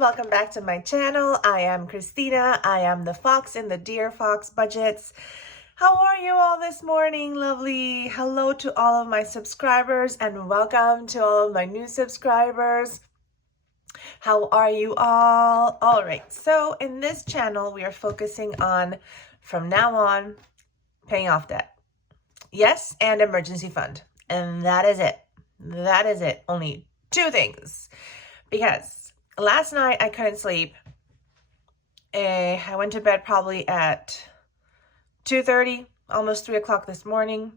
welcome back to my channel. I am Christina. I am the fox in the Dear Fox Budgets. How are you all this morning, lovely? Hello to all of my subscribers and welcome to all of my new subscribers. How are you all? All right, so in this channel, we are focusing on, from now on, paying off debt. Yes, and emergency fund. And that is it. That is it. Only two things. Because last night I couldn't sleep. I went to bed probably at 2:30, almost 3 o'clock this morning,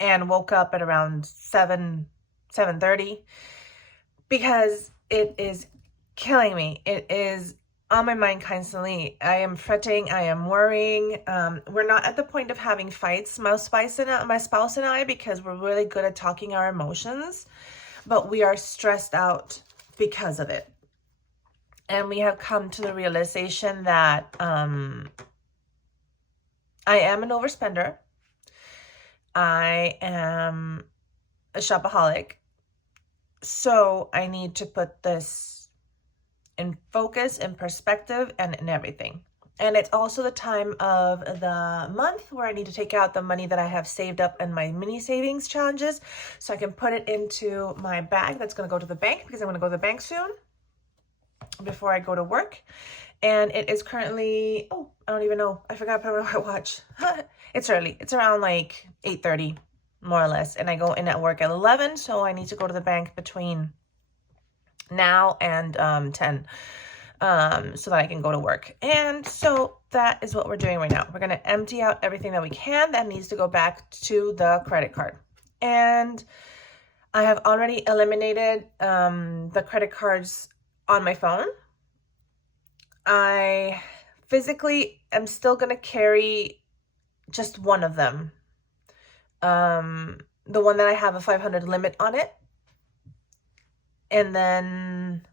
and woke up at around 7:30 because it is killing me. It is on my mind constantly. I am fretting. I am worrying. We're not at the point of having fights, my spouse and I, because we're really good at talking our emotions, but we are stressed out because of it. And we have come to the realization that I am an overspender. I am a shopaholic. So I need to put this in focus, in perspective, and in everything. And it's also the time of the month where I need to take out the money that I have saved up in my mini savings challenges so I can put it into my bag that's going to go to the bank, because I'm going to go to the bank soon before I go to work. And it is currently, oh, I don't even know. I forgot to put my watch. It's early. It's around like 8:30, more or less. And I go in at work at 11, so I need to go to the bank between now and 10. So that I can go to work. And so that is what we're doing right now. We're going to empty out everything that we can that needs to go back to the credit card. And I have already eliminated the credit cards on my phone. I physically am still going to carry just one of them. The one that I have a 500 limit on it. And then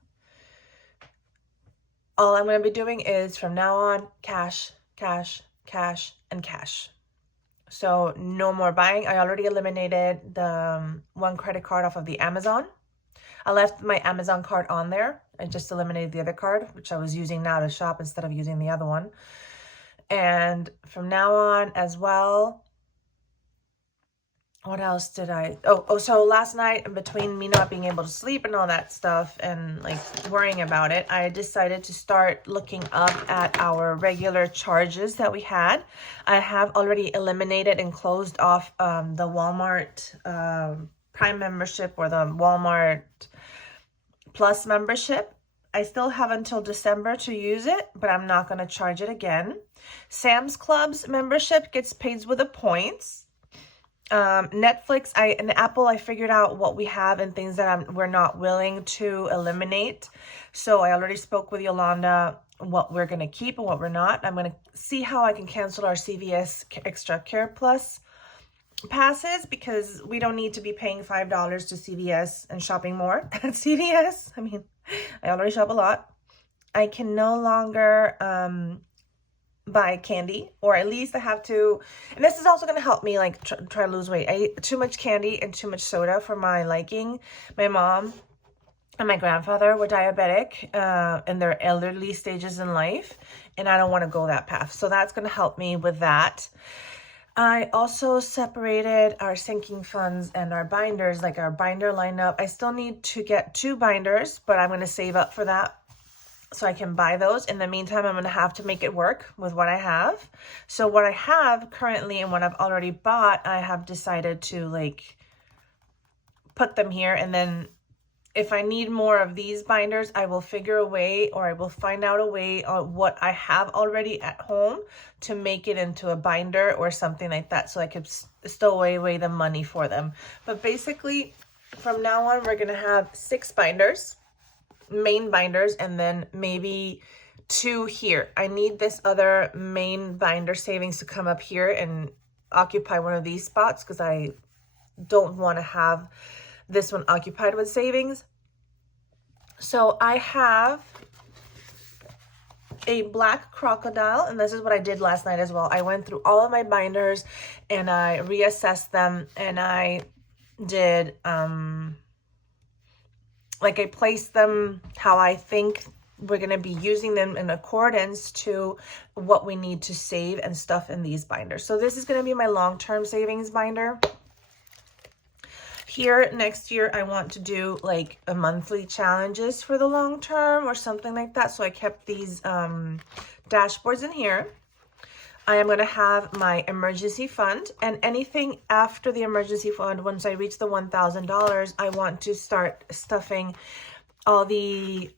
all I'm going to be doing is from now on, cash, cash, cash, and cash. So no more buying. I already eliminated the one credit card off of the Amazon. I left my Amazon card on there. I just eliminated the other card, which I was using now to shop instead of using the other one. And from now on as well, what else did I, so last night, in between me not being able to sleep and all that stuff and like worrying about it, I decided to start looking up at our regular charges that we had. I have already eliminated and closed off the Walmart Prime membership or the Walmart Plus membership. I still have until December to use it, but I'm not going to charge it again. Sam's Club's membership gets paid with the points. Netflix and Apple, I figured out what we have and things that we're not willing to eliminate. So I already spoke with Yolanda what we're going to keep and what we're not. I'm going to see how I can cancel our CVS Extra Care Plus passes, because we don't need to be paying $5 to CVS and shopping more at CVS. I mean, I already shop a lot. I can no longer buy candy, or at least I have to, and this is also going to help me like try to lose weight. I eat too much candy and too much soda for my liking. My mom and my grandfather were diabetic in their elderly stages in life, and I don't want to go that path. So that's going to help me with that. I also separated our sinking funds and our binders, like our binder lineup. I still need to get 2 binders, but I'm going to save up for that so I can buy those. In the meantime, I'm going to have to make it work with what I have. So what I have currently and what I've already bought, I have decided to like put them here. And then if I need more of these binders, I will figure a way, or I will find out a way on what I have already at home to make it into a binder or something like that, so I could stow away the money for them. But basically, from now on, we're going to have 6 binders, main binders, and then maybe 2 here. I need this other main binder savings to come up here and occupy one of these spots, because I don't want to have this one occupied with savings. So I have a black crocodile, and this is what I did last night as well. I went through all of my binders and I reassessed them, and I did like I placed them how I think we're going to be using them in accordance to what we need to save and stuff in these binders. So this is going to be my long-term savings binder. Here next year, I want to do like a monthly challenges for the long term or something like that. So I kept these dashboards in here. I am going to have my emergency fund, and anything after the emergency fund, once I reach the $1,000, I want to start stuffing all the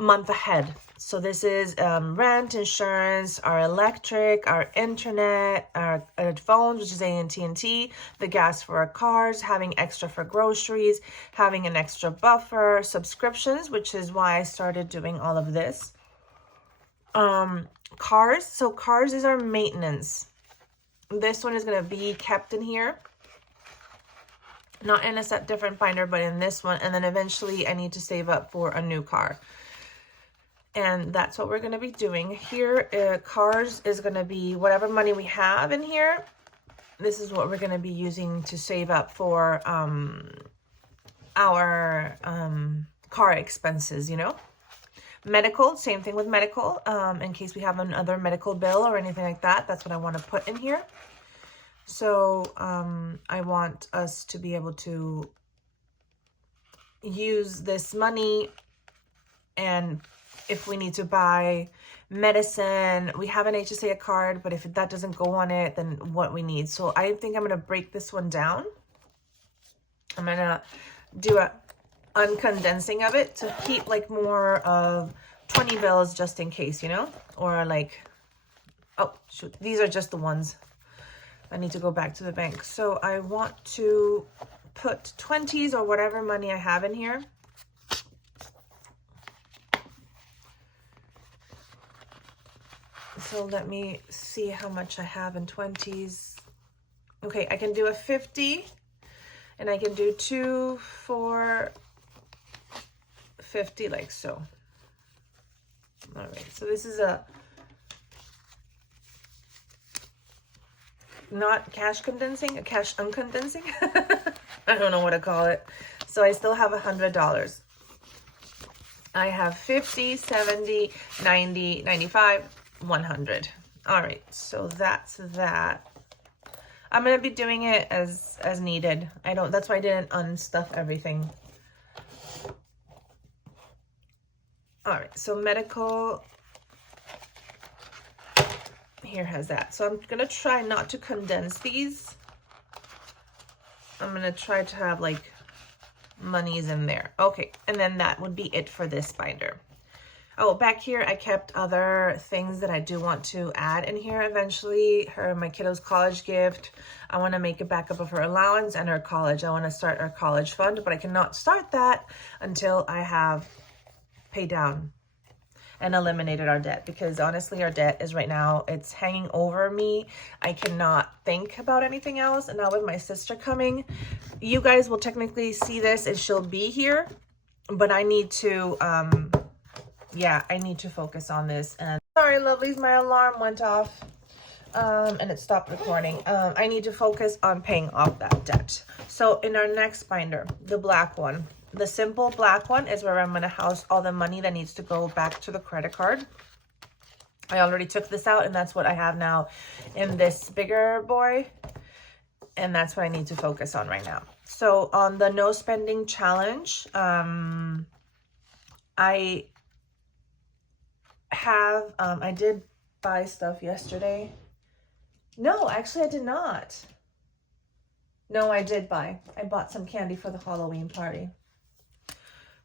month ahead. So this is rent, insurance, our electric, our internet, our phones, which is AT&T, the gas for our cars, having extra for groceries, having an extra buffer, subscriptions, which is why I started doing all of this. Cars. So cars is our maintenance. This one is going to be kept in here. Not in a set different binder, but in this one. And then eventually I need to save up for a new car. And that's what we're going to be doing. Here, cars is going to be whatever money we have in here. This is what we're going to be using to save up for our car expenses, you know. Medical, same thing with medical. In case we have another medical bill or anything like that, that's what I want to put in here. So I want us to be able to use this money, and if we need to buy medicine, we have an HSA card, but if that doesn't go on it, then what we need. So I think I'm going to break this one down. I'm going to do a uncondensing of it to keep like more of 20 bills just in case, you know, or like, oh shoot, these are just the ones. I need to go back to the bank. So I want to put 20s or whatever money I have in here. So let me see how much I have in 20s. Okay, I can do a 50, and I can do 2, 4, 50, like so. All right, so this is a not cash condensing, a cash uncondensing. I don't know what to call it. So I still have $100. I have 50, 70, 90, 95, 100. All right, so that's that. I'm gonna be doing it as needed. That's why I didn't unstuff everything. All right, so medical here has that. So I'm gonna try not to condense these. I'm gonna try to have like monies in there. Okay, and then that would be it for this binder. Oh, back here I kept other things that I do want to add in here eventually. My kiddo's college gift. I want to make a backup of her allowance and her college. I want to start our college fund, but I cannot start that until I have paid down and eliminated our debt, because honestly our debt is right now, it's hanging over me. I cannot think about anything else. And now with my sister coming, you guys will technically see this and she'll be here, but I need to yeah, I need to focus on this. And sorry lovelies, my alarm went off and it stopped recording. I need to focus on paying off that debt. So in our next binder, the black one, the simple black one, is where I'm going to house all the money that needs to go back to the credit card. I already took this out, and that's what I have now in this bigger boy. And that's what I need to focus on right now. So on the no spending challenge, I have, I did buy stuff yesterday. No, actually I did not. No, I did buy. I bought some candy for the Halloween party.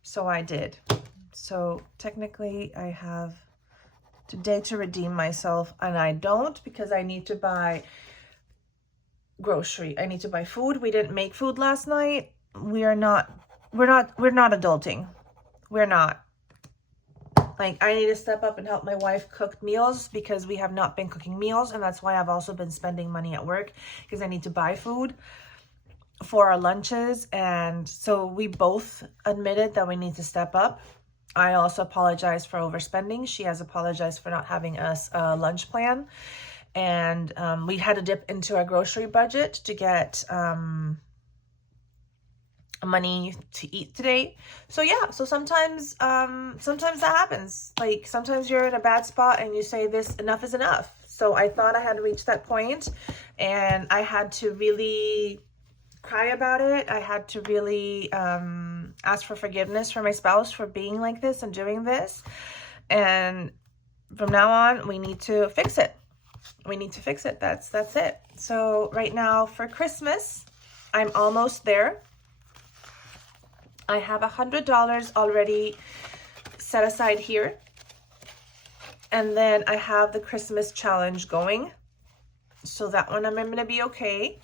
So I did. So technically I have today to redeem myself, and I don't, because I need to buy grocery. I need to buy food. We didn't make food last night. We're not adulting. We're not. Like, I need to step up and help my wife cook meals, because we have not been cooking meals, and that's why I've also been spending money at work, because I need to buy food for our lunches. And so we both admitted that we need to step up. I also apologize for overspending. She has apologized for not having us a lunch plan. And we had to dip into our grocery budget to get money to eat today. So yeah, so sometimes sometimes that happens. Like sometimes you're in a bad spot and you say this, enough is enough. So I thought I had reached that point, and I had to really cry about it. I had to really ask for forgiveness for my spouse for being like this and doing this. And from now on, we need to fix it. We need to fix it. That's it. So right now for Christmas, I'm almost there. I have $100 already set aside here. And then I have the Christmas challenge going. So that one I'm going to be okay.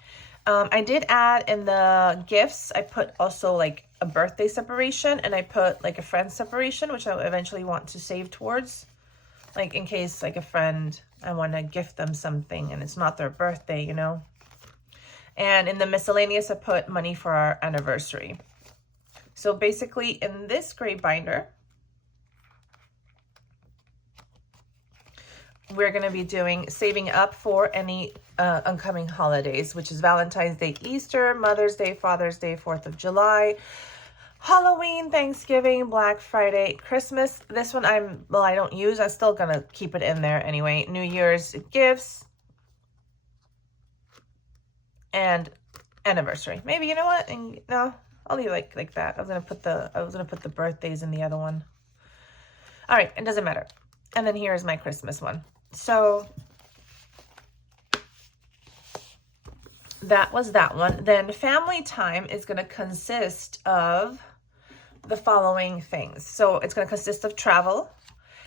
I did add in the gifts, I put also like a birthday separation, and I put like a friend separation, which I eventually want to save towards. Like in case like a friend, I want to gift them something and it's not their birthday, you know. And in the miscellaneous, I put money for our anniversary. So basically in this gray binder, we're going to be doing saving up for any oncoming holidays, which is Valentine's Day, Easter, Mother's Day, Father's Day, 4th of July, Halloween, Thanksgiving, Black Friday, Christmas. This one I don't use. I'm still going to keep it in there anyway. New Year's gifts and anniversary. Maybe, you know what? And no, I'll leave it like that. I was going to put the birthdays in the other one. All right, it doesn't matter. And then here's my Christmas one. So that was that one. Then family time is going to consist of the following things. So it's going to consist of travel.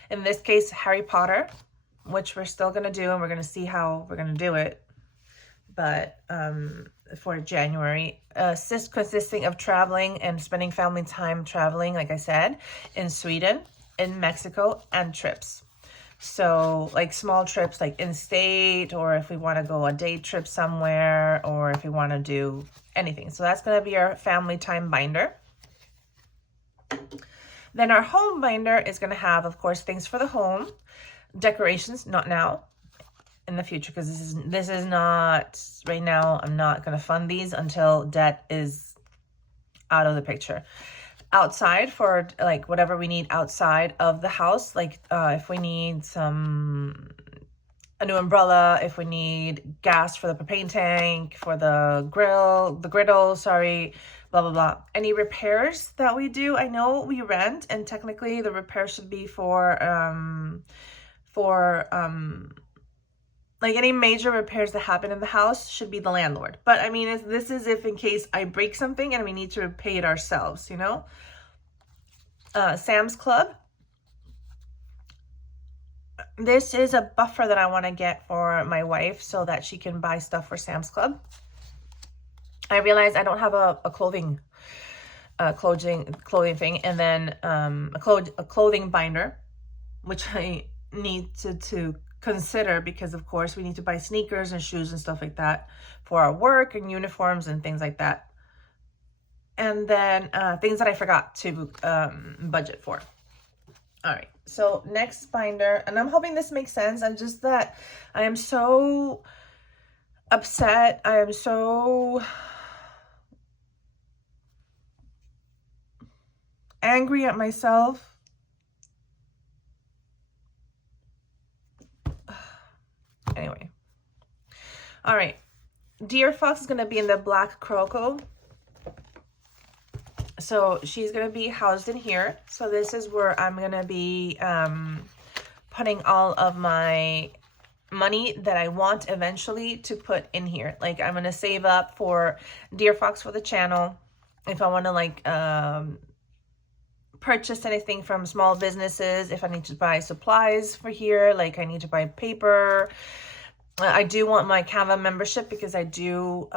In this case, Harry Potter, which we're still going to do, and we're going to see how we're going to do it. But for January, consisting of traveling and spending family time traveling, like I said, in Sweden, in Mexico, and trips. So like small trips like in-state, or if we want to go a day trip somewhere, or if we want to do anything. So that's going to be our family time binder. Then our home binder is going to have, of course, things for the home, decorations, not now, in the future, because this is not, right now, I'm not going to fund these until debt is out of the picture. Outside for like whatever we need outside of the house, like if we need a new umbrella, if we need gas for the propane tank, for the griddle, sorry, blah blah blah. Any repairs that we do, I know we rent, and technically the repair should be for like any major repairs that happen in the house should be the landlord. But I mean, this is if in case I break something and we need to pay it ourselves, you know. Sam's Club. This is a buffer that I want to get for my wife so that she can buy stuff for Sam's Club. I realize I don't have a clothing thing, and then a clothing binder, which I need to consider, because of course we need to buy sneakers and shoes and stuff like that for our work and uniforms and things like that. And then things that I forgot to budget for. All right, so next binder, and I'm hoping this makes sense. I'm just that I am so upset. I am so angry at myself. Anyway. All right. Dear Fox is going to be in the black croco. So she's going to be housed in here. So this is where I'm going to be putting all of my money that I want eventually to put in here. Like I'm going to save up for Dear Fox for the channel. If I want to like purchase anything from small businesses, if I need to buy supplies for here, like I need to buy paper. I do want my Canva membership because I do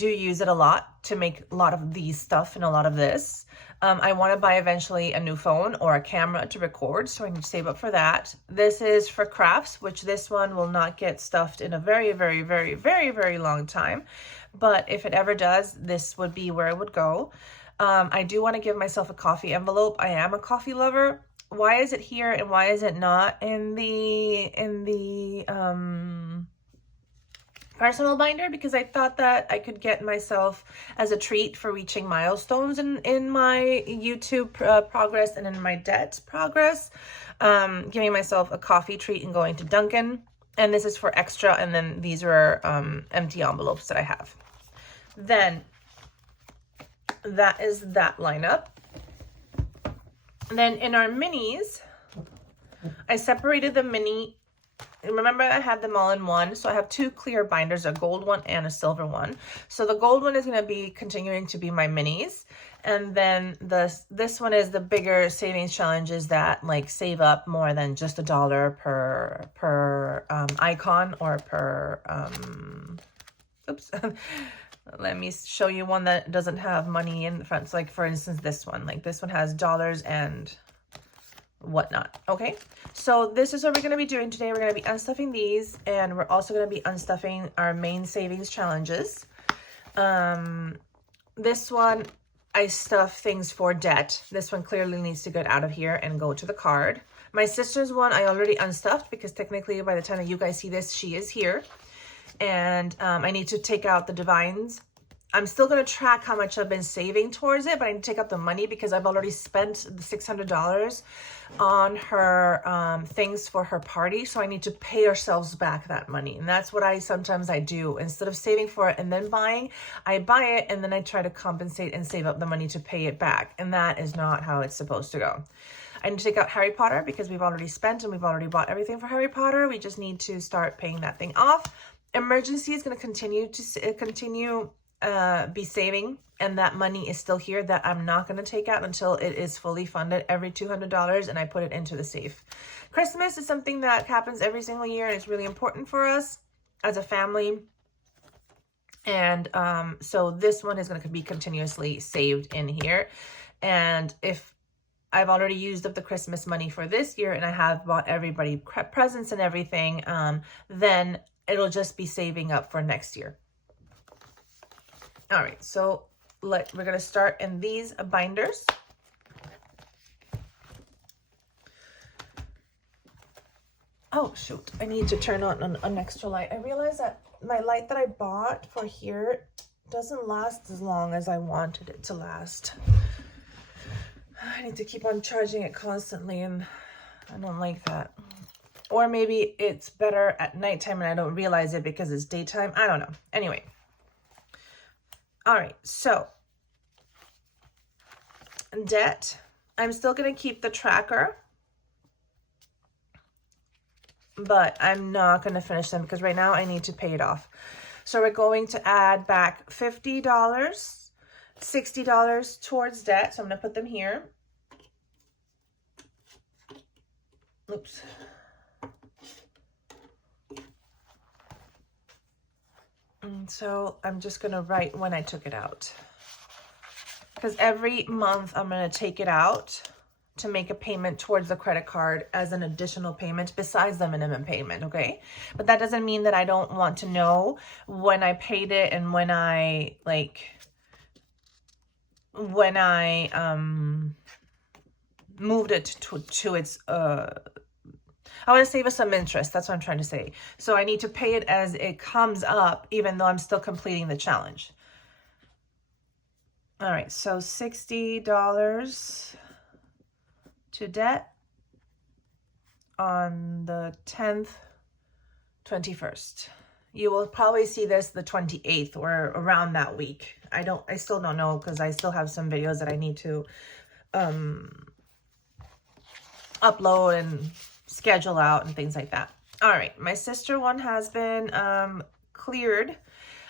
use it a lot to make a lot of these stuff and a lot of this. I want to buy eventually a new phone or a camera to record, so I need to save up for that. This is for crafts, which this one will not get stuffed in a very, very, very, very, very long time. But if it ever does, this would be where it would go. I do want to give myself a coffee envelope. I am a coffee lover. Why is it here and why is it not in the personal binder because I thought that I could get myself as a treat for reaching milestones in my YouTube progress and in my debt progress, giving myself a coffee treat and going to Dunkin'. And this is for extra, and then these are empty envelopes that I have. Then that is that lineup. And then in our minis, I separated the mini. Remember, I had them all in one, so I have two clear binders, a gold one and a silver one. So the gold one is going to be continuing to be my minis, and then this one is the bigger savings challenges that like save up more than just $1 per icon or per oops. Let me show you one that doesn't have money in the front. So like for instance, this one has dollars and whatnot. Okay, so this is what we're going to be doing today. We're going to be unstuffing these, and we're also going to be unstuffing our main savings challenges. This one I stuff things for debt. This one clearly needs to get out of here and go to the card. My sister's one I already unstuffed because technically by the time that you guys see this, she is here, and I need to take out the divines. I'm still going to track how much I've been saving towards it, but I need to take out the money because I've already spent the $600 on her things for her party. So I need to pay ourselves back that money. And that's what sometimes I do. Instead of saving for it and then buying, I buy it and then I try to compensate and save up the money to pay it back. And that is not how it's supposed to go. I need to take out Harry Potter because we've already spent and we've already bought everything for Harry Potter. We just need to start paying that thing off. Emergency is going to continue be saving, and that money is still here that I'm not going to take out until it is fully funded every $200 and I put it into the safe. Christmas is something that happens every single year and it's really important for us as a family, and so this one is going to be continuously saved in here. And if I've already used up the Christmas money for this year and I have bought everybody presents and everything, then it'll just be saving up for next year. All right, so we're going to start in these binders. Oh, shoot. I need to turn on an extra light. I realized that my light that I bought for here doesn't last as long as I wanted it to last. I need to keep on charging it constantly, and I don't like that. Or maybe it's better at nighttime and I don't realize it because it's daytime. I don't know. Anyway. All right, so debt, I'm still going to keep the tracker, but I'm not going to finish them because right now I need to pay it off. So we're going to add back $50, $60 towards debt. So I'm going to put them here. Oops. And so I'm just going to write when I took it out, because every month I'm going to take it out to make a payment towards the credit card as an additional payment besides the minimum payment. Okay. But that doesn't mean that I don't want to know when I paid it and when I moved it to its, I want to save us some interest. That's what I'm trying to say. So I need to pay it as it comes up, even though I'm still completing the challenge. All right. So $60 to debt on the 10th, 21st. You will probably see this the 28th or around that week. I still don't know because I still have some videos that I need to upload and schedule out and things like that. All right, my sister one has been cleared.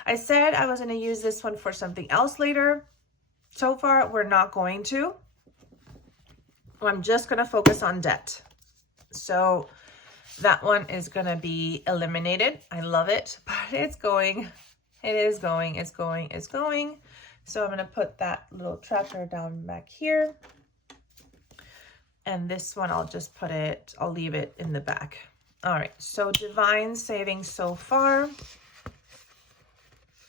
I said I was going to use this one for something else later. So far, we're not going to. I'm just going to focus on debt. So that one is going to be eliminated. I love it, but it's going. It is going. It's going. It's going. So I'm going to put that little tracker down back here. And this one, I'll just put it, I'll leave it in the back. All right, so divine savings so far.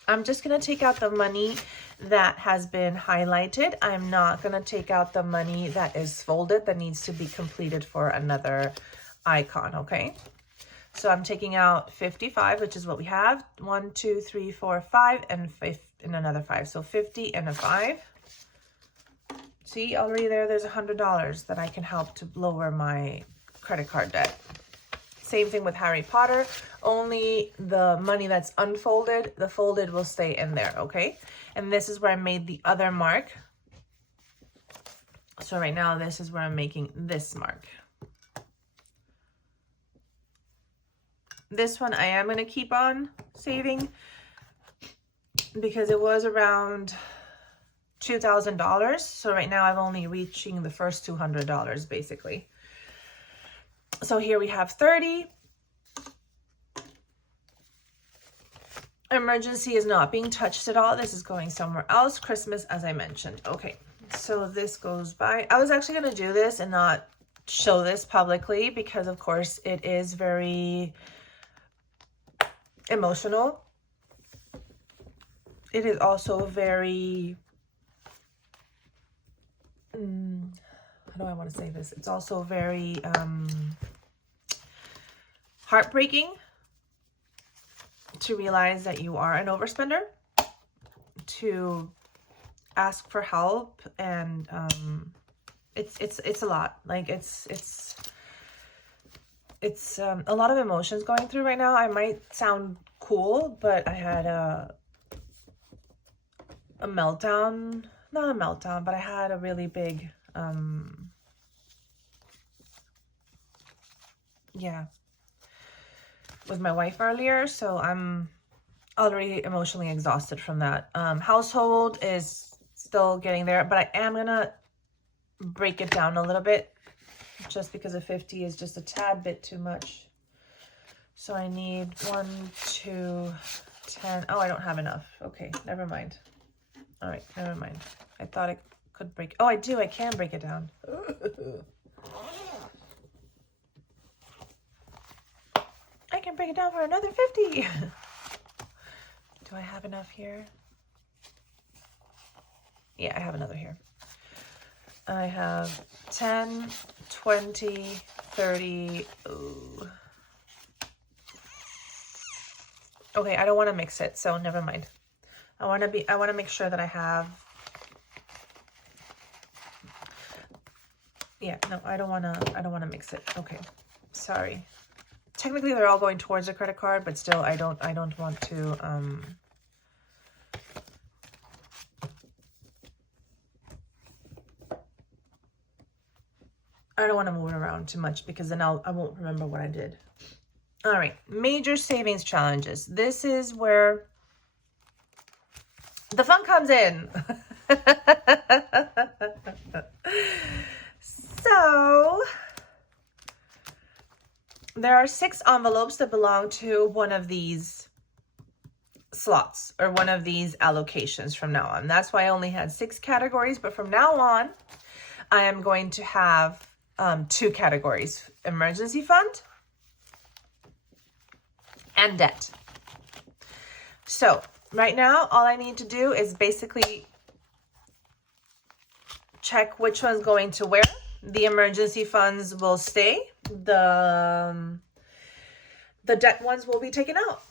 I'm just going to take out the money that has been highlighted. I'm not going to take out the money that is folded that needs to be completed for another icon, okay? So I'm taking out 55, which is what we have. 1, 2, 3, 4, 5, and another 5. So 50 and a 5. See, already there's $100 that I can help to lower my credit card debt. Same thing with Harry Potter. Only the money that's unfolded, the folded will stay in there, okay? And this is where I made the other mark. So right now, this is where I'm making this mark. This one I am going to keep on saving because it was around $2,000. So right now I'm only reaching the first $200 basically. So here we have 30. Emergency is not being touched at all. This is going somewhere else. Christmas, as I mentioned. Okay, so this goes by. I was actually going to do this and not show this publicly because, of course, it is very emotional. It is also very, how do I want to say this? It's also very heartbreaking to realize that you are an overspender, to ask for help, and it's a lot. Like it's a lot of emotions going through right now. I might sound cool, but I had a meltdown, not a meltdown, but I had a really big yeah, with my wife earlier, so I'm already emotionally exhausted from that. Household is still getting there, but I am gonna break it down a little bit just because a 50 is just a tad bit too much. So I need 1, 2, 10. Oh, I don't have enough. Okay, never mind. All right, never mind. I thought I could break. Oh, I do. I can break it down. I can break it down for another 50. Do I have enough here? Yeah, I have another here. I have 10, 20, 30. Ooh. Okay, I don't want to mix it, so never mind. I want to make sure that I have. Yeah, no, I don't want to mix it. Okay. Sorry. Technically they're all going towards a credit card, but still I don't want to I don't want to move it around too much because then I won't remember what I did. All right, major savings challenges. This is where the fun comes in. So there are 6 envelopes that belong to one of these slots or one of these allocations from now on. That's why I only had 6 categories, but from now on, I am going to have 2 categories: emergency fund and debt. So right now, all I need to do is basically check which one's going to where. The emergency funds will stay. The debt ones will be taken out.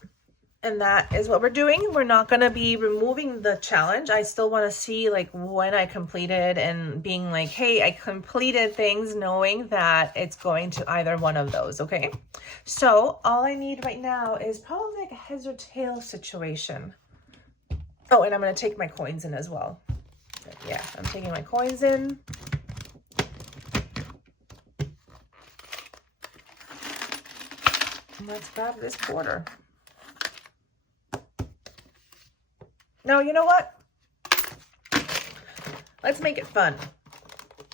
And that is what we're doing. We're not going to be removing the challenge. I still want to see like when I completed and being like, hey, I completed things, knowing that it's going to either one of those. Okay. So all I need right now is probably like a heads or tails situation. Oh, and I'm going to take my coins in as well. Yeah, I'm taking my coins in. Let's grab this quarter. Now, you know what? Let's make it fun.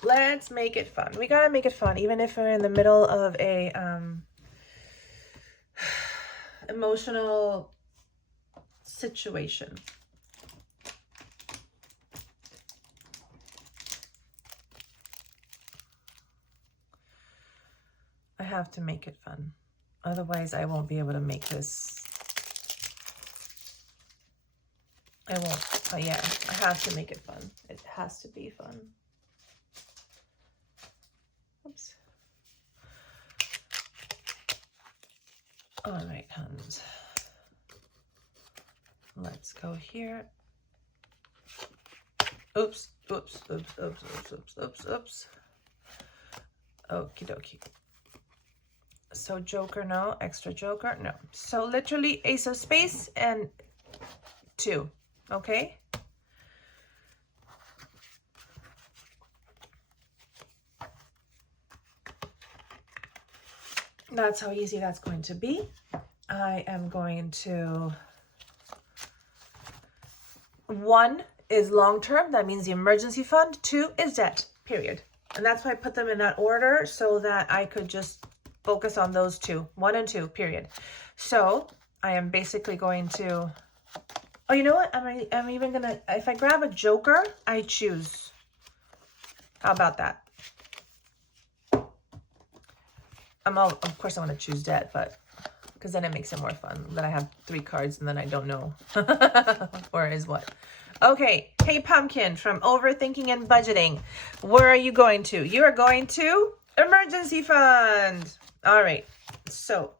Let's make it fun. We gotta make it fun, even if we're in the middle of a emotional situation. I have to make it fun. Otherwise, I won't be able to make this. I won't. Yeah, I have to make it fun. It has to be fun. Oops. All right, huns. Let's go here. Oops, oops, oops, oops, oops, oops, oops, oops. Okie dokie. So joker, no. Extra joker, no. So literally ace of spades and 2, okay? That's how easy that's going to be. I am going to... 1 is long-term. That means the emergency fund. 2 is debt, period. And that's why I put them in that order so that I could just focus on those 2. 1 and 2, period. So I am basically going to... Oh, you know what? I'm even going to... If I grab a joker, I choose. How about that? Of course I want to choose debt, but... Because then it makes it more fun. Then I have 3 cards and then I don't know where is what. Okay. Hey, Pumpkin from Overthinking and Budgeting. Where are you going to? You are going to emergency fund. All right. So.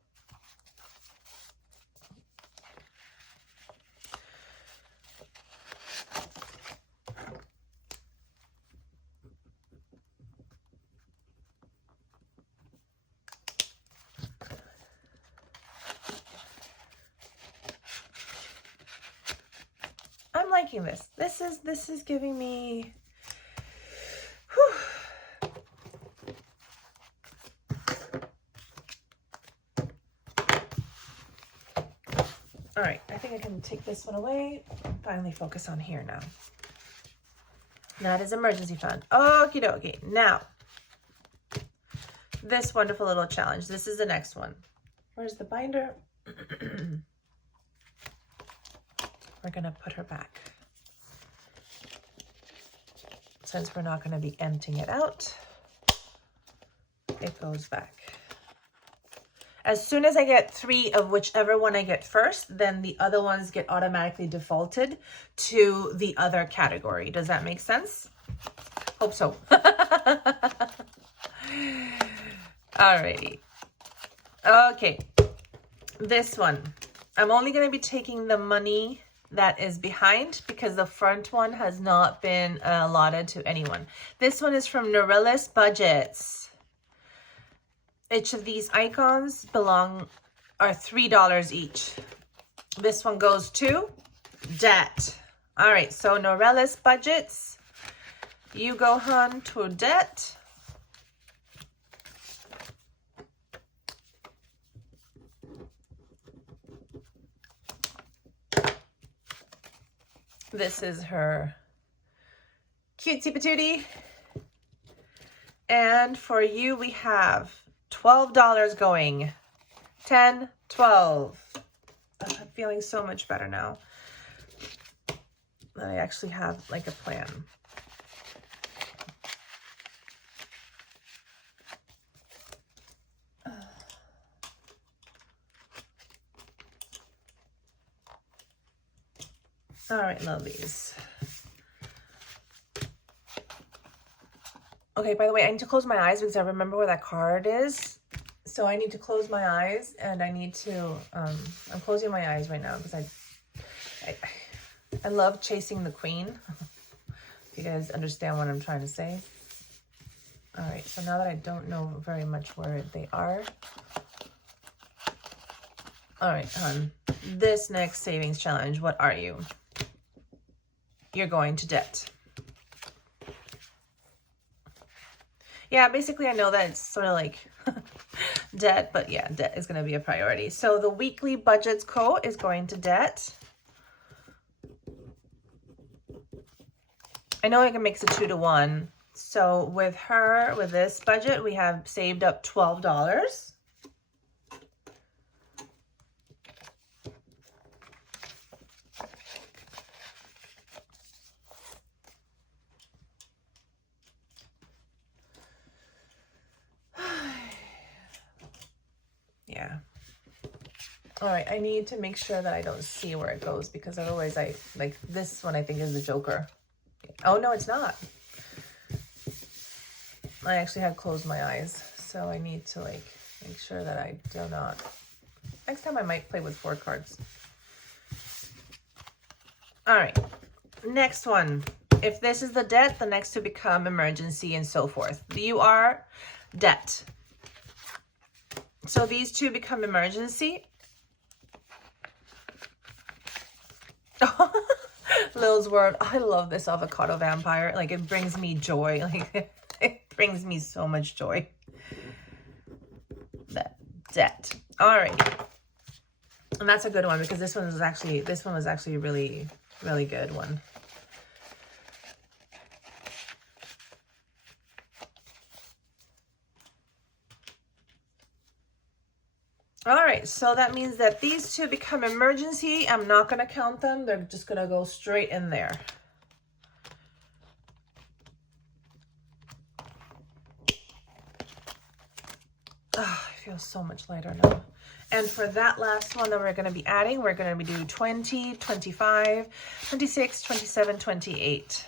I'm liking this. This is giving me... Whew. All right, I think I can take this one away and finally focus on here now. That is emergency fund. Okie dokie. Now, this wonderful little challenge. This is the next one. Where's the binder? We're going to put her back. Since we're not going to be emptying it out, it goes back. As soon as I get 3 of whichever one I get first, then the other ones get automatically defaulted to the other category. Does that make sense? Hope so. Alrighty. Okay. This one. I'm only going to be taking the money that is behind because the front one has not been allotted to anyone. This one is from Norillis Budgets. Each of these icons are $3 each. This one goes to debt. All right, so Norillis Budgets, you go on to debt. This is her cutesy patootie. And for you, we have $12 going. 10, 12. I'm feeling so much better now. I actually have like a plan. All right, lovelies. Okay, by the way, I need to close my eyes because I remember where that card is. So I need to close my eyes and I need to, I'm closing my eyes right now because I love chasing the queen. If you guys understand what I'm trying to say. All right, so now that I don't know very much where they are. All right, this next savings challenge, what are you? You're going to debt. Yeah, basically I know that it's sort of like debt, but yeah, debt is going to be a priority. So the weekly budgets co is going to debt. I know I can mix a 2 to 1. So with her, with this budget, we have saved up $12. Yeah. All right, I need to make sure that I don't see where it goes because otherwise like this one I think is the joker. Oh, no, it's not. I actually had closed my eyes, so I need to like make sure that I do not Next time I might play with 4 cards. All right. Next one. If this is the debt, the next to become emergency and so forth. You are debt. So these two become emergency. Lil's World. I love this avocado vampire. Like, it brings me joy. Like, it brings me so much joy. That debt. All right. And that's a good one because this one was actually a really, really good one. All right, so that means that these two become emergency. I'm not going to count them. They're just going to go straight in there. Oh, I feel so much lighter now. And for that last one that we're going to be adding, we're going to be doing 20, 25, 26, 27, 28.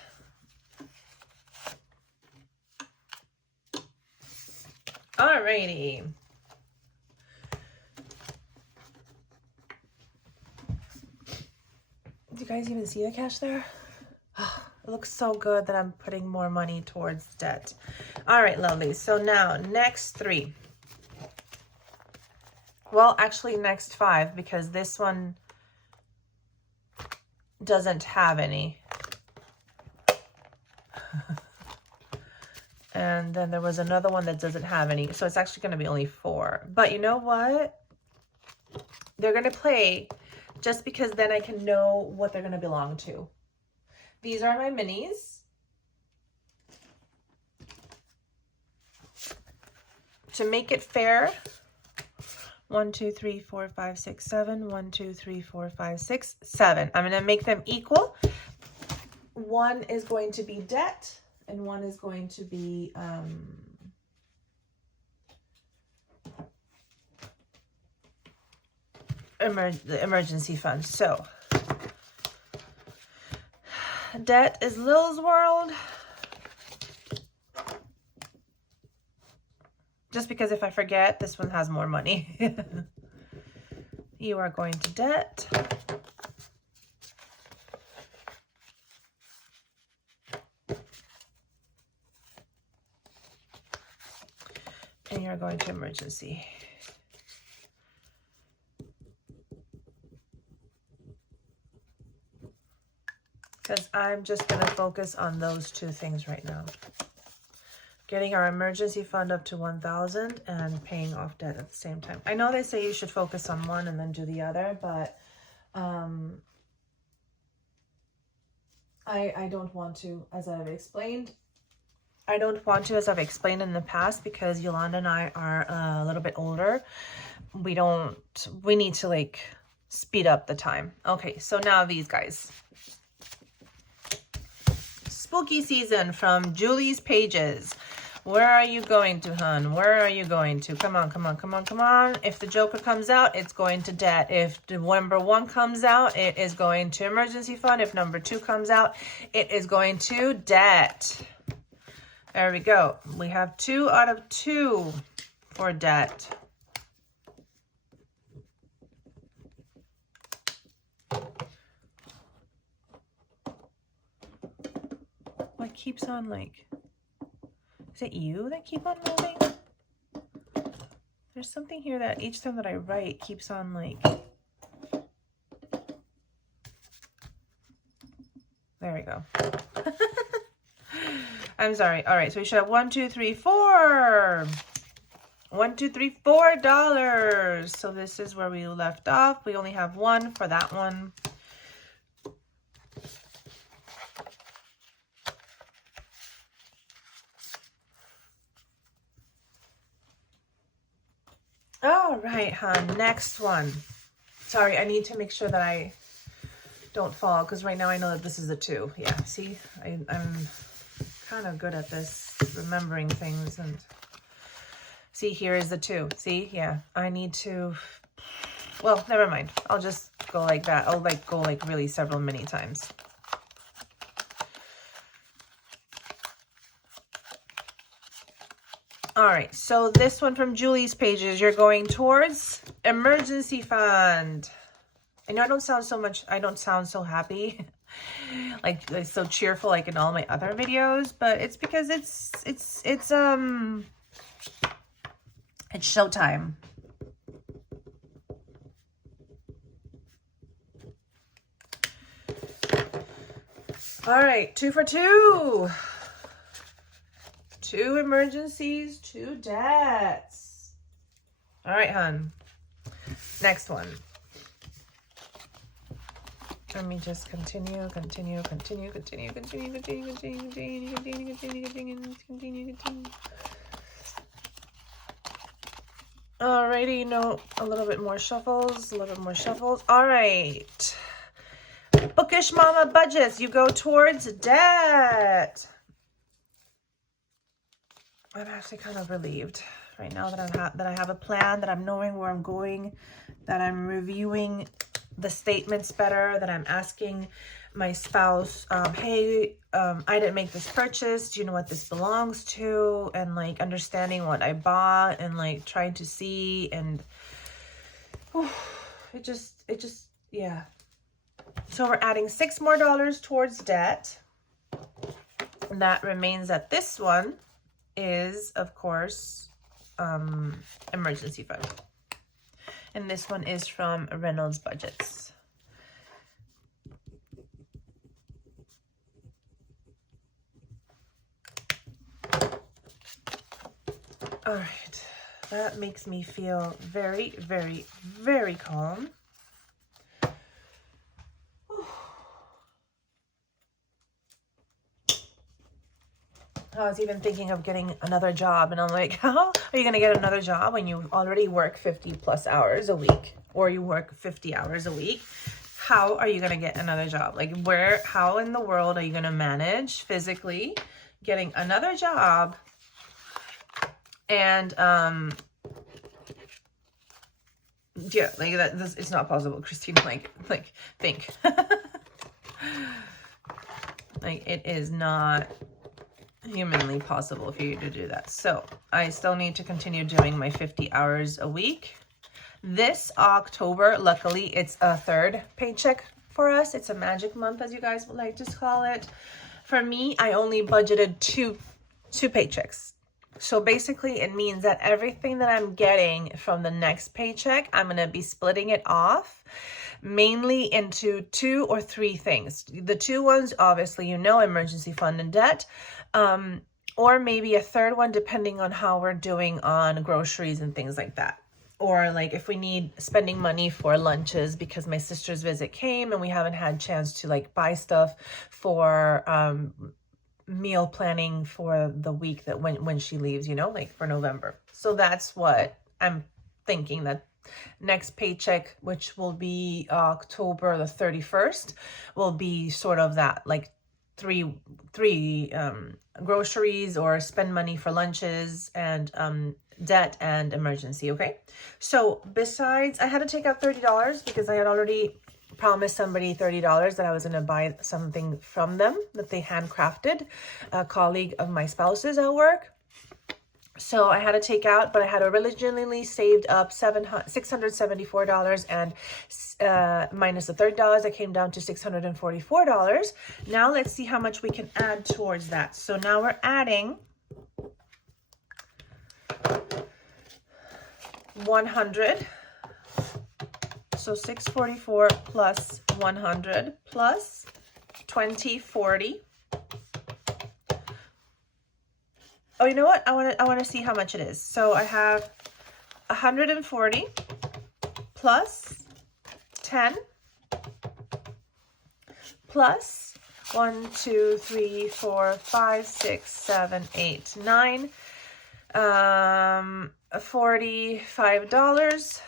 All righty. Do you guys even see the cash there? Oh, it looks so good that I'm putting more money towards debt. All right, lovely. So now next 3. Well, actually next 5 because this one doesn't have any. And then there was another one that doesn't have any. So it's actually going to be only 4. But you know what? They're going to play just because then I can know what they're going to belong to. These are my minis. To make it fair, 1, 2, 3, 4, 5, 6, 7. 1, 2, 3, 4, 5, 6, 7. I'm going to make them equal. One is going to be debt, and one is going to be the emergency fund. So debt is Lil's World. Just because if I forget, this one has more money. You are going to debt. And you're going to emergency. Because I'm just going to focus on those 2 things right now. Getting our emergency fund up to 1,000 and paying off debt at the same time. I know they say you should focus on one and then do the other, but I don't want to, as I've explained. I don't want to, as I've explained in the past, because Yolanda and I are a little bit older. We need to like speed up the time. Okay, so now these guys. Spooky season from Julie's Pages. Where are you going to, hun? Where are you going to? Come on, come on, come on, come on. If the Joker comes out, it's going to debt. If the number 1 comes out, it is going to emergency fund. If number 2 comes out, it is going to debt. There we go. We have 2 out of 2 for debt. What keeps on like... Is it you that keep on moving? There's something here that each time that I write keeps on like... There we go. I'm sorry. All right, so we should have 1, 2, 3, 4. 1, 2, 3, $4. So this is where we left off. We only have 1 for that one. All right, hon. Next one. Sorry, I need to make sure that I don't fall because right now I know that this is a 2. Yeah, see, I'm kind of good at this, remembering things. And see, here is the 2. See, yeah, I need to. Well, never mind. I'll just go like that. I'll like go like really many times. All right, so this one from Julie's pages, you're going towards emergency fund. I know I don't sound so happy, like so cheerful like in all my other videos, but it's because it's showtime. All right, 2 for 2. 2 emergencies, 2 debts. All right, hun. Next one. Let me just continue. Alrighty, no, a little bit more shuffles, All right. Bookish Mama budgets, you go towards debt. I'm actually kind of relieved right now that I have a plan, that I'm knowing where I'm going, that I'm reviewing the statements better, that I'm asking my spouse, hey, I didn't make this purchase. Do you know what this belongs to? And like understanding what I bought and like trying to see, and it just, yeah. So we're adding $6 more towards debt. And that remains that this one is, of course, emergency fund. And this one is from Reynolds Budgets. All right, that makes me feel very, very, very calm. I was even thinking of getting another job, and I'm like, how are you going to get another job when you already work 50 plus hours a week, or you work 50 hours a week? How are you going to get another job? Like how in the world are you going to manage physically getting another job? And, yeah, like it's not possible. Christine, like think, like it is not humanly possible for you to do that. So I still need to continue doing my 50 hours a week. This October, luckily, it's a 3rd paycheck for us. It's a magic month, as you guys would like to call it. For me, I only budgeted two paychecks. So basically it means that everything that I'm getting from the next paycheck, I'm going to be splitting it off mainly into 2 or 3 things. The 2 ones, obviously, emergency fund and debt, or maybe a 3rd one, depending on how we're doing on groceries and things like that. Or like if we need spending money for lunches because my sister's visit came and we haven't had chance to like buy stuff for meal planning for the week that when she leaves, like for November. So that's what I'm thinking, that next paycheck, which will be October the 31st, will be sort of that, like three groceries or spend money for lunches and debt and emergency. Okay, so besides, I had to take out $30 because I had already promised somebody $30 that I was going to buy something from them that they handcrafted, a colleague of my spouse's at work. So I had to take out, but I had originally saved up $674, and minus the $30, I came down to $644. Now let's see how much we can add towards that. So now we're adding 100. So 644 plus 100 plus 2040. Oh, you know what? I want to see how much it is. So I have 140 plus 10 plus 1, 2, 3, 4, 5, 6, 7, 8, 9. $45.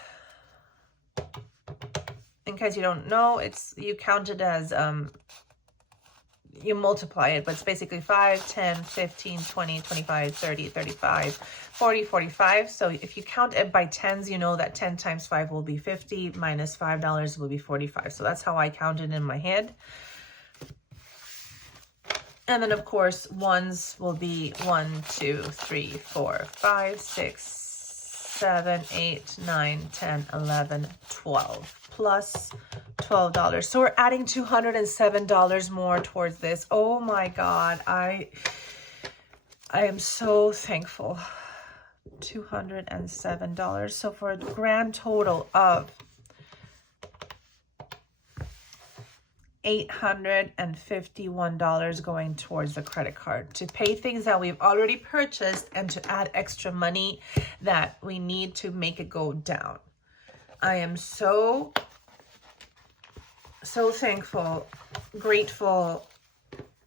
In case you don't know, you count it as you multiply it, but it's basically 5, 10, 15, 20, 25, 30, 35, 40, 45. So if you count it by tens, you know that 10 times 5 will be 50, minus $5 will be 45. So that's how I counted in my head. And then, of course, ones will be 1, 2, 3, 4, 5, 6, 7, 8, 9, 10, 11, 12, plus $12. So we're adding $207 more towards this. Oh my God. I am so thankful. $207. So for a grand total of $851 going towards the credit card to pay things that we've already purchased and to add extra money that we need to make it go down. I am so thankful, grateful,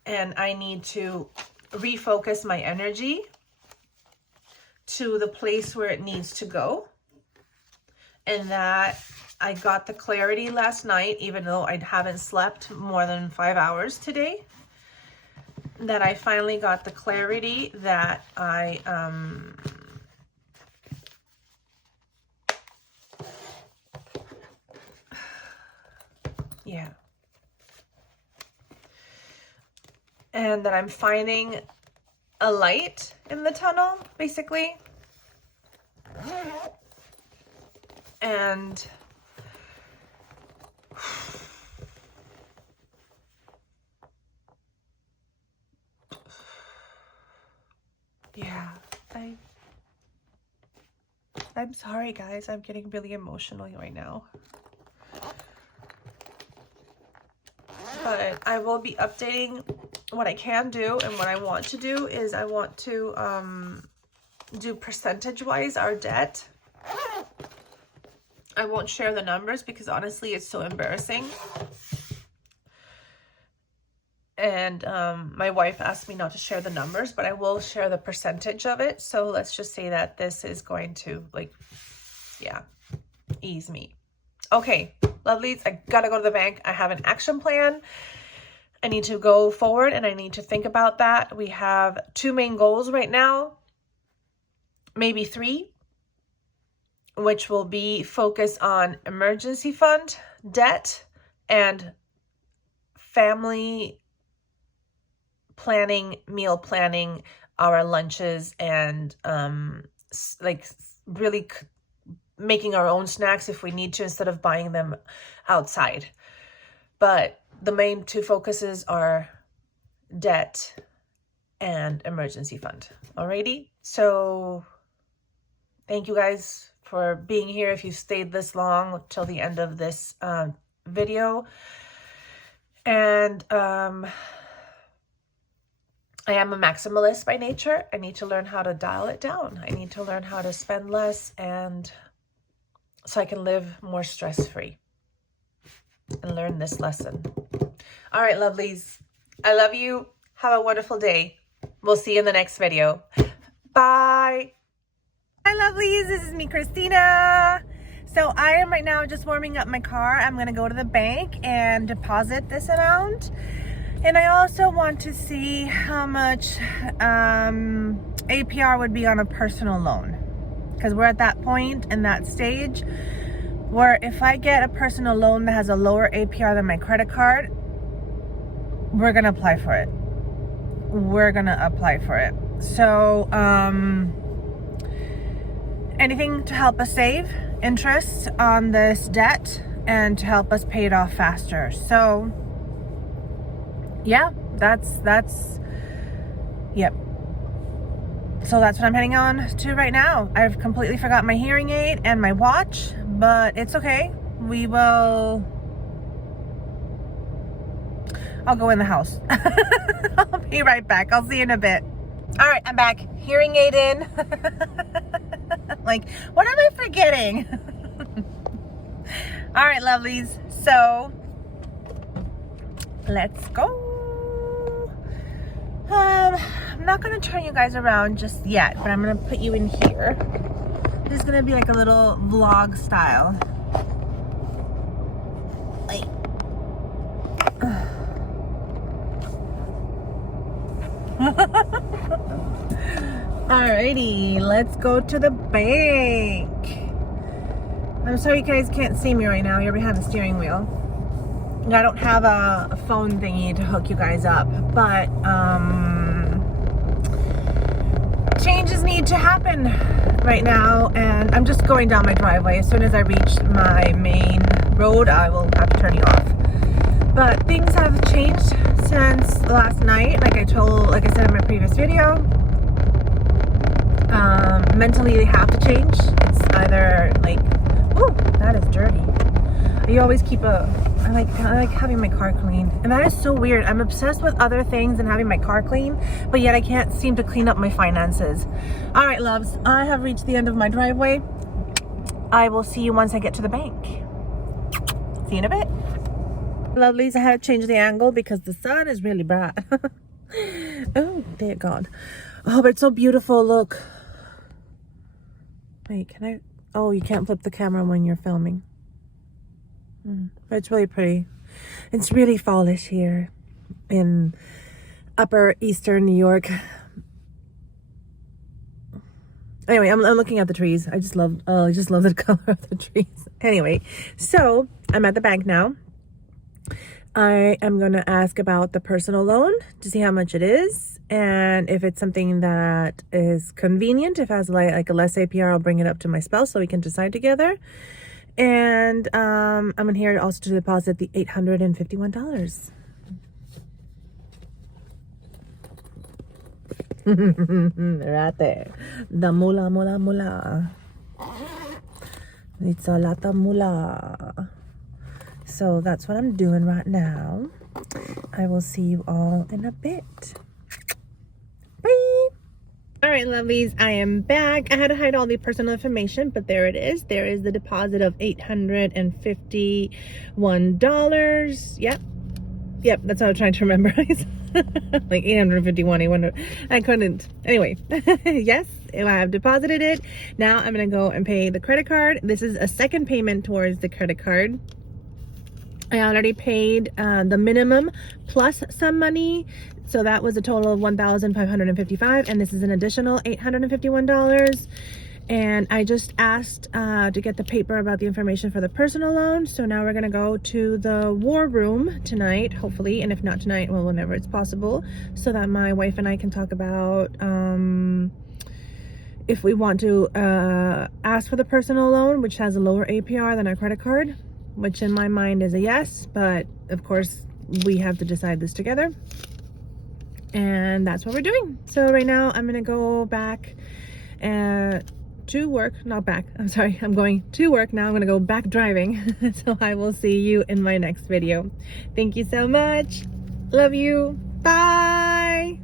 and I need to refocus my energy to the place where it needs to go. And that I got the clarity last night, even though I haven't slept more than 5 hours today, that I finally got the clarity that I, yeah. And that I'm finding a light in the tunnel, basically. And yeah, I'm sorry, guys. I'm getting really emotional right now. But I will be updating what I can do, and what I want to do is I want to do percentage-wise our debt. I won't share the numbers because honestly it's so embarrassing. And my wife asked me not to share the numbers, but I will share the percentage of it. So let's just say that this is going to, like, yeah, ease me. Okay, lovelies, I gotta go to the bank. I have an action plan. I need to go forward and I need to think about that. We have 2 main goals right now, maybe 3, which will be focus on emergency fund, debt, and family planning, meal planning, our lunches, and like really making our own snacks if we need to instead of buying them outside. But the main 2 focuses are debt and emergency fund. Alrighty, so thank you guys for being here. If you stayed this long till the end of this video. And I am a maximalist by nature. I need to learn how to dial it down. I need to learn how to spend less, and so I can live more stress-free and learn this lesson. All right, lovelies. I love you. Have a wonderful day. We'll see you in the next video. Bye. Hi, lovelies. This is me, Christina. So I am right now just warming up my car. I'm going to go to the bank and deposit this amount. And I also want to see how much APR would be on a personal loan. Because we're at that point in that stage where if I get a personal loan that has a lower APR than my credit card, we're going to apply for it. We're going to apply for it. So anything to help us save interest on this debt and to help us pay it off faster. So yeah, yep. So that's what I'm heading on to right now. I've completely forgot my hearing aid and my watch, but it's okay. I'll go in the house. I'll be right back. I'll see you in a bit. All right, I'm back. Hearing aid in. Like, what am I forgetting? All right, lovelies. So let's go. I'm not gonna turn you guys around just yet, but I'm gonna put you in here. This is gonna be like a little vlog style. Like, alrighty, let's go to the bank. I'm sorry you guys can't see me right now. You're behind the steering wheel. I don't have a phone thingy to hook you guys up, but changes need to happen right now, and I'm just going down my driveway. As soon as I reach my main road, I will have to turn you off. But things have changed since last night. Like I said in my previous video, mentally they have to change. It's either like, oh, that is dirty. You always keep I like having my car clean, and that is so weird. I'm obsessed with other things and having my car clean, but yet I can't seem to clean up my finances. All right, loves, I have reached the end of my driveway. I will see you once I get to the bank. See you in a bit. Lovelies, I had to change the angle because the sun is really bright. Oh, dear God. Oh, but it's so beautiful. Look. Wait, can I? Oh, you can't flip the camera when you're filming. But it's really pretty. It's really fallish here in upper eastern New York. Anyway, I'm looking at the trees. I just love the color of the trees. Anyway, so I'm at the bank now. I am going to ask about the personal loan to see how much it is, and if it's something that is convenient. If it has like a less APR, I'll bring it up to my spouse so we can decide together. And I'm in here also to deposit the $851. Right there. The mula. It's a lot of mula. So that's what I'm doing right now. I will see you all in a bit. Bye. All right, lovelies, I am back. I had to hide all the personal information, but there it is. There is the deposit of $851. Yep, that's what I'm trying to remember. Like 851. I couldn't. Anyway, yes, I have deposited it. Now I'm going to go and pay the credit card. This is a second payment towards the credit card. I already paid the minimum plus some money. So that was a total of $1,555, and this is an additional $851. And I just asked to get the paper about the information for the personal loan. So now we're gonna go to the war room tonight, hopefully, and if not tonight, well, whenever it's possible, so that my wife and I can talk about if we want to ask for the personal loan, which has a lower APR than our credit card, which in my mind is a yes, but of course we have to decide this together. And that's what we're doing. So right now I'm gonna go back to work. Not back, I'm sorry, I'm going to work now. I'm gonna go back driving. So I will see you in my next video. Thank you so much. Love you. Bye.